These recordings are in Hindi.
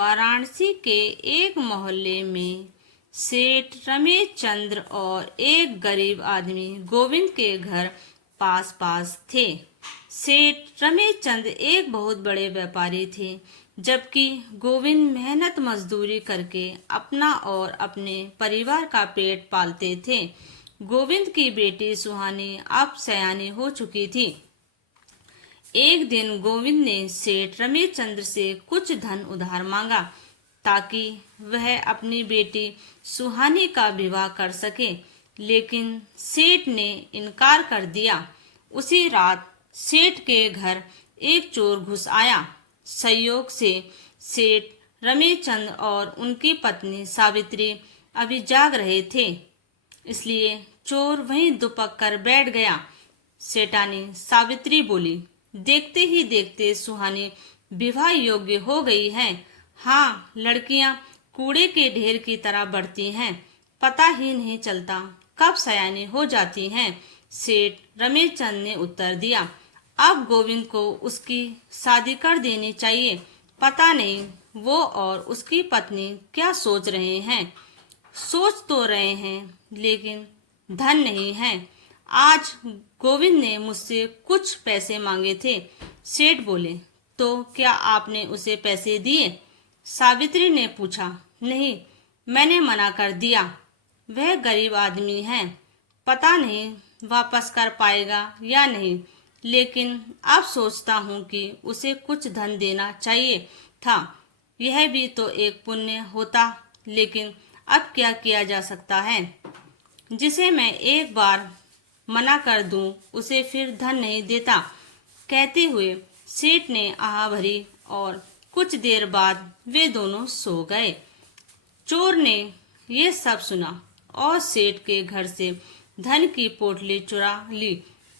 वाराणसी के एक मोहल्ले में सेठ रमेश चंद्र और एक गरीब आदमी गोविंद के घर पास पास थे। सेठ रमेश चंद्र एक बहुत बड़े व्यापारी थे, जबकि गोविंद मेहनत मजदूरी करके अपना और अपने परिवार का पेट पालते थे। गोविंद की बेटी सुहानी अब सयानी हो चुकी थी। एक दिन गोविंद ने सेठ रमेश चंद्र से कुछ धन उधार मांगा ताकि वह अपनी बेटी सुहानी का विवाह कर सके, लेकिन सेठ ने इनकार कर दिया। उसी रात सेठ के घर एक चोर घुस आया। संयोग से सेठ रमेश चंद्र और उनकी पत्नी सावित्री अभी जाग रहे थे, इसलिए चोर वहीं दुपक कर बैठ गया। सेठानी सावित्री बोली, देखते ही देखते सुहानी विवाह योग्य हो गई है। हाँ, लड़कियां कूड़े के ढेर की तरह बढ़ती हैं, पता ही नहीं चलता कब सयानी हो जाती हैं। सेठ रमेश चंद ने उत्तर दिया, अब गोविंद को उसकी शादी कर देनी चाहिए। पता नहीं वो और उसकी पत्नी क्या सोच रहे हैं। सोच तो रहे हैं, लेकिन धन नहीं है। आज गोविंद ने मुझसे कुछ पैसे मांगे थे। सेठ बोले, तो क्या आपने उसे पैसे दिए? सावित्री ने पूछा। नहीं, मैंने मना कर दिया। वह गरीब आदमी है, पता नहीं वापस कर पाएगा या नहीं, लेकिन अब सोचता हूँ कि उसे कुछ धन देना चाहिए था। यह भी तो एक पुण्य होता, लेकिन अब क्या किया जा सकता है। जिसे मैं एक बार मना कर दूं, उसे फिर धन नहीं देता। कहते हुए सेठ ने आह भरी और कुछ देर बाद वे दोनों सो गए। चोर ने ये सब सुना और सेठ के घर से धन की पोटली चुरा ली।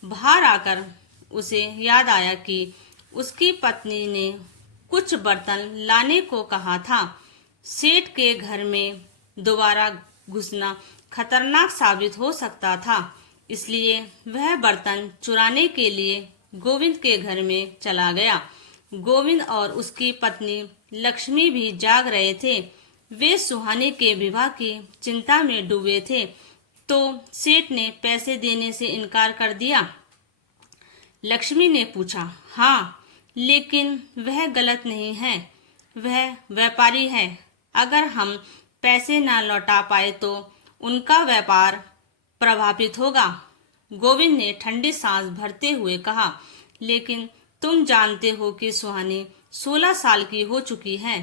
बाहर आकर उसे याद आया कि उसकी पत्नी ने कुछ बर्तन लाने को कहा था। सेठ के घर में दोबारा घुसना खतरनाक साबित हो सकता था, इसलिए वह बर्तन चुराने के लिए गोविंद के घर में चला गया। गोविंद और उसकी पत्नी लक्ष्मी भी जाग रहे थे। वे सुहानी के विवाह की चिंता में डूबे थे, तो सेठ ने पैसे देने से इनकार कर दिया। लक्ष्मी ने पूछा, हाँ, लेकिन वह गलत नहीं है, वह व्यापारी है। अगर हम पैसे ना लौटा पाए तो उनका व्यापार प्रभावित होगा। गोविंद ने ठंडी सांस भरते हुए कहा, लेकिन तुम जानते हो कि सुहानी 16 साल की हो चुकी है।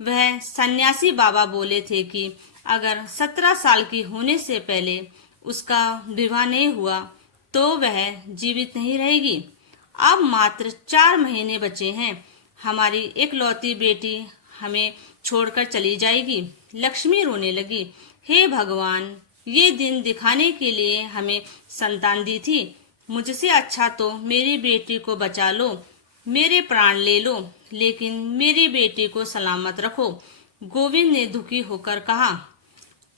वह सन्यासी बाबा बोले थे कि अगर 17 साल की होने से पहले उसका विवाह नहीं हुआ तो वह जीवित नहीं रहेगी। अब मात्र 4 महीने बचे हैं। हमारी इकलौती बेटी हमें छोड़कर चली जाएगी। लक्ष्मी रोने लगी, हे भगवान, ये दिन दिखाने के लिए हमें संतान दी थी। मुझसे अच्छा तो मेरी बेटी को बचा लो, मेरे प्राण ले लो, लेकिन मेरी बेटी को सलामत रखो। गोविंद ने दुखी होकर कहा।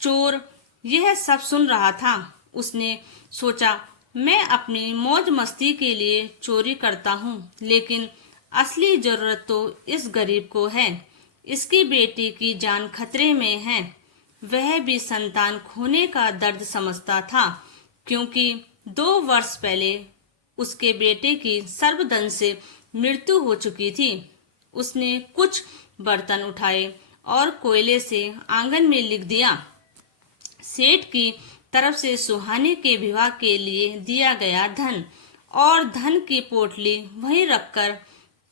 चोर यह सब सुन रहा था। उसने सोचा, मैं अपनी मौज मस्ती के लिए चोरी करता हूँ, लेकिन असली जरूरत तो इस गरीब को है। इसकी बेटी की जान खतरे में है। वह भी संतान खोने का दर्द समझता था, क्योंकि 2 वर्ष पहले उसके बेटे की सर्पदंश से मृत्यु हो चुकी थी। उसने कुछ बर्तन उठाए और कोयले से आंगन में लिख दिया, सेठ की तरफ से सुहानी के विवाह के लिए दिया गया धन, और धन की पोटली वहीं रखकर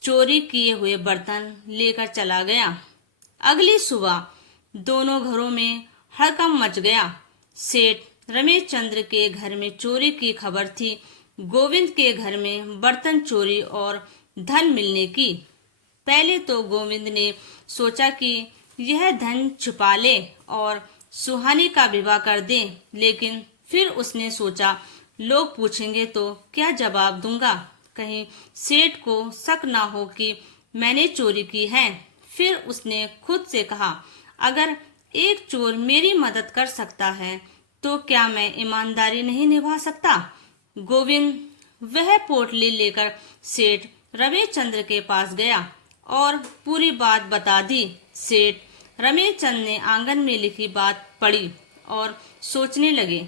चोरी किए हुए बर्तन लेकर चला गया। अगली सुबह दोनों घरों में हड़कंप मच गया। सेठ रमेश चंद्र के घर में चोरी की खबर थी, गोविंद के घर में बर्तन चोरी और धन मिलने की। पहले तो गोविंद ने सोचा कि यह धन छुपा ले और सुहानी का विवाह कर दे, लेकिन फिर उसने सोचा, लोग पूछेंगे तो क्या जवाब दूंगा, कहीं सेठ को शक ना हो कि मैंने चोरी की है। फिर उसने खुद से कहा, अगर एक चोर मेरी मदद कर सकता है तो क्या मैं ईमानदारी नहीं निभा सकता। गोविंद वह पोटली लेकर सेठ रमेश चंद्र के पास गया और पूरी बात बता दी। सेठ रमेशचंद ने आंगन में लिखी बात पढ़ी और सोचने लगे,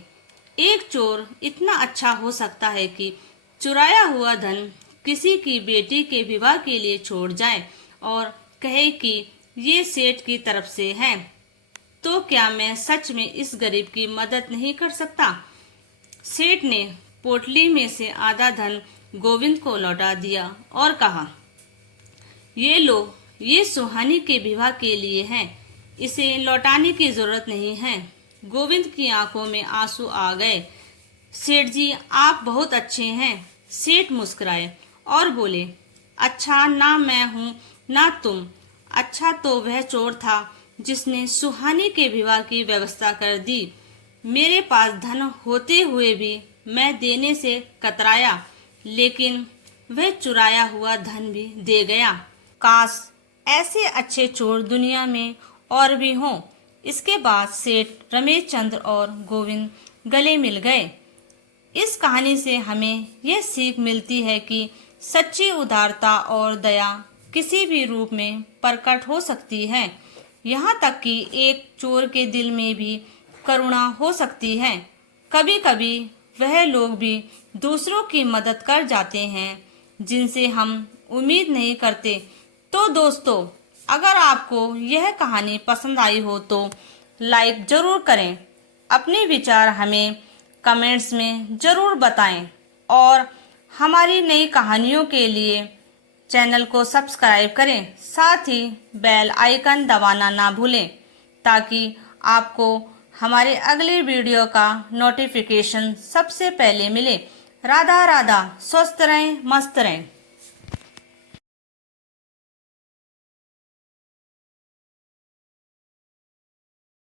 एक चोर इतना अच्छा हो सकता है कि चुराया हुआ धन किसी की बेटी के विवाह के लिए छोड़ जाए और कहे कि ये सेठ की तरफ से है। तो क्या मैं सच में इस गरीब की मदद नहीं कर सकता? सेठ ने पोटली में से आधा धन गोविंद को लौटा दिया और कहा, ये लो, ये सुहानी के विवाह के लिए है, इसे लौटाने की जरूरत नहीं है। गोविंद की आंखों में आंसू आ गए। सेठ जी, आप बहुत अच्छे हैं। सेठ मुस्कुराए और बोले, अच्छा ना मैं हूँ ना तुम, अच्छा तो वह चोर था जिसने सुहानी के विवाह की व्यवस्था कर दी। मेरे पास धन होते हुए भी मैं देने से कतराया, लेकिन वह चुराया हुआ धन भी दे गया। काश ऐसे अच्छे चोर दुनिया में और भी हों। इसके बाद सेठ रमेशचंद्र और गोविंद गले मिल गए। इस कहानी से हमें यह सीख मिलती है कि सच्ची उदारता और दया किसी भी रूप में प्रकट हो सकती है। यहाँ तक कि एक चोर के दिल में भी करुणा हो सकती है। कभी कभी वह लोग भी दूसरों की मदद कर जाते हैं जिनसे हम उम्मीद नहीं करते। तो दोस्तों, अगर आपको यह कहानी पसंद आई हो तो लाइक जरूर करें। अपने विचार हमें कमेंट्स में जरूर बताएं और हमारी नई कहानियों के लिए चैनल को सब्सक्राइब करें। साथ ही बेल आइकन दबाना ना भूलें ताकि आपको हमारे अगले वीडियो का नोटिफिकेशन सबसे पहले मिले। राधा राधा, स्वस्थ रहें, मस्त रहें।